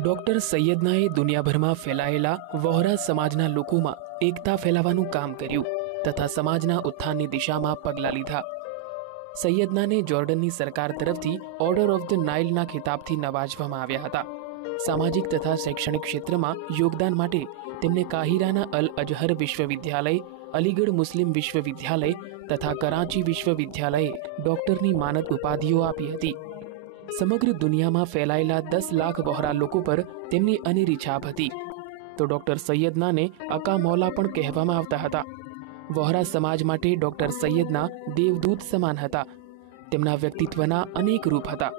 Doctor સૈયદનાએ દુનિયાભરમાં ફેલાયેલા વહોરા સમાજના લોકોમાં એકતા ફેલાવવાનું કામ કર્યું તથા સમાજના ઉત્થાનની દિશામાં પગલાં લીધા. સૈયદનાને જોર્ડનની સરકાર તરફથી ઓર્ડર ઓફ ધ નાઇલના ખિતાબથી નવાજવામાં આવ્યા હતા. સામાજિક તથા શૈક્ષણિક ક્ષેત્રમાં યોગદાન માટે તેમને કાહિરાના અલ અજહર વિશ્વવિદ્યાલય, અલીગઢ મુસ્લિમ વિશ્વવિદ્યાલય તથા કરાંચી વિશ્વવિદ્યાલયે ડોક્ટરની માનદ ઉપાધિઓ આપી હતી. સમગ્ર દુનિયામાં ફેલાયેલા 10 લાખ વહોરા લોકો પર તેમની અનેરી છાપ હતી. તો ડોક્ટર સૈયદનાને અકા મૌલા પણ કહેવામાં આવતા હતા. વહોરા સમાજ માટે ડોક્ટર સૈયદના દેવદૂત સમાન હતા. તેમના વ્યક્તિત્વના અનેક રૂપ હતા.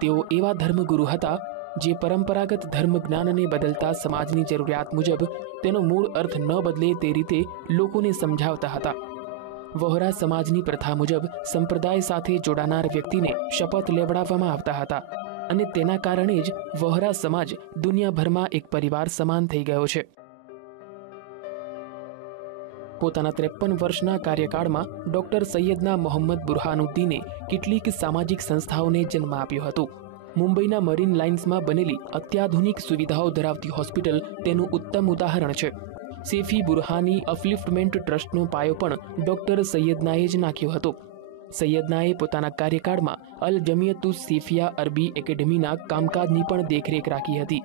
તેઓ એવા ધર્મગુરુ હતા જે પરંપરાગત ધર્મ જ્ઞાનને બદલતા સમાજની જરૂરિયાત મુજબ તેનો મૂળ અર્થ ન બદલે તે રીતે લોકોને સમજાવતા હતા. વહોરા સમાજની પ્રથા મુજબ સંપ્રદાય સાથે જોડાનાર વ્યક્તિને શપથ લેવડાવવામાં આવતા હતા અને તેના કારણે જ વહોરા સમાજ દુનિયાભરમાં એક પરિવાર સમાન થઈ ગયો છે. પોતાના 53 વર્ષના કાર્યકાળમાં ડોક્ટર સૈયદના મોહમ્મદ બુરહાનુદ્દીને કેટલીક સામાજિક સંસ્થાઓને જન્મ આપ્યો હતો. મુંબઈના મરીન લાઇન્સમાં બનેલી અત્યાધુનિક સુવિધાઓ ધરાવતી હોસ્પિટલ તેનું ઉત્તમ ઉદાહરણ છે. સેફી બુરહાની અપલિફ્ટમેન્ટ ટ્રસ્ટનો પાયો પણ ડોક્ટર સૈયદનાએ જ નાખ્યો હતો. સૈયદનાએ પોતાના કાર્યકાળમાં અલ જમિયતુસ સેફિયા અરબી એકેડેમીના કામકાજની પણ દેખરેખ રાખી હતી.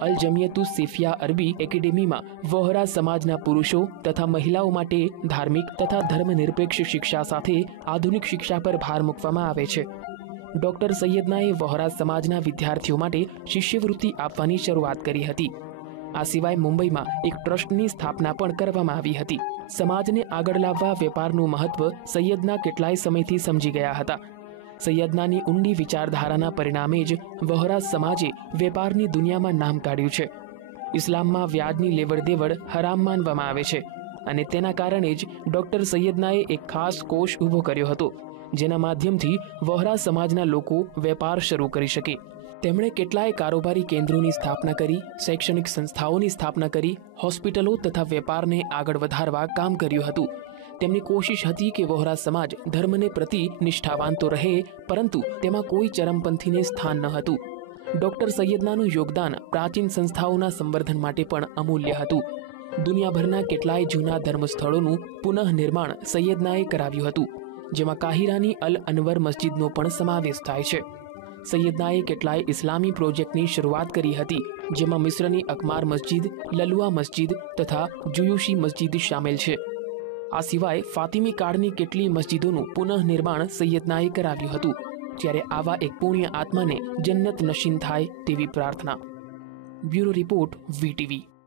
અલ જમિયતુસ સેફિયા અરબી એકેડેમીમાં વહોરા સમાજના પુરુષો તથા મહિલાઓ માટે ધાર્મિક તથા ધર્મનિરપેક્ષ શિક્ષા સાથે આધુનિક શિક્ષા પર ભાર મૂકવામાં આવે છે. ડોક્ટર સૈયદનાએ વહોરા સમાજના વિદ્યાર્થીઓ માટે શિષ્યવૃત્તિ આપવાની શરૂઆત કરી હતી. આ સિવાય મુંબઈમાં એક ટ્રસ્ટની સ્થાપના પણ કરવામાં આવી હતી. સમાજને આગળ લાવવા વેપારનું મહત્વ સૈયદના કેટલાય સમયથી સમજી ગયા હતા. સૈયદનાની ઊંડી વિચારધારાના પરિણામે જ વહોરા સમાજે વેપારની દુનિયામાં નામ કાઢ્યું છે. ઇસ્લામમાં વ્યાજની લેવડ દેવડ હરામ માનવામાં આવે છે અને તેના કારણે જ ડોક્ટર સૈયદનાએ એક ખાસ કોષ ઊભો કર્યો હતો જેના માધ્યમથી વહોરા સમાજના લોકો વેપાર શરૂ કરી શકે. તેમણે કેટલાય કારોબારી કેન્દ્રોની સ્થાપના કરી, શૈક્ષણિક સંસ્થાઓની સ્થાપના કરી, હોસ્પિટલો તથા વેપારને આગળ વધારવા કામ કર્યું હતું. તેમની કોશિશ હતી કે વહોરા સમાજ ધર્મને પ્રતિ નિષ્ઠાવાન તો રહે, પરંતુ તેમાં કોઈ ચરમપંથીને સ્થાન ન હતું. ડોક્ટર સૈયદનાનું યોગદાન પ્રાચીન સંસ્થાઓના સંવર્ધન માટે પણ અમૂલ્ય હતું. દુનિયાભરના કેટલાય જૂના ધર્મસ્થળોનું પુનઃનિર્માણ સૈયદનાએ કરાવ્યું હતું, જેમાં કાહિરાની અલ અનવર મસ્જિદનો પણ સમાવેશ થાય છે. સૈયદનાએ કેટલાય ઇસ્લામી પ્રોજેક્ટની શરૂઆત કરી હતી, જેમાં મિસ્રની અકમાર મસ્જિદ, લલુઆ મસ્જિદ તથા જુયુશી મસ્જિદ શામેલ છે. આ સિવાય ફાતિમી કાળની કેટલી મસ્જિદોનું પુનઃનિર્માણ સૈયદનાએ કરાવ્યું હતું. ત્યારે આવા એક પુણ્ય આત્માને જન્નત નશીન થાય તેવી પ્રાર્થના. Bureau report, VTV.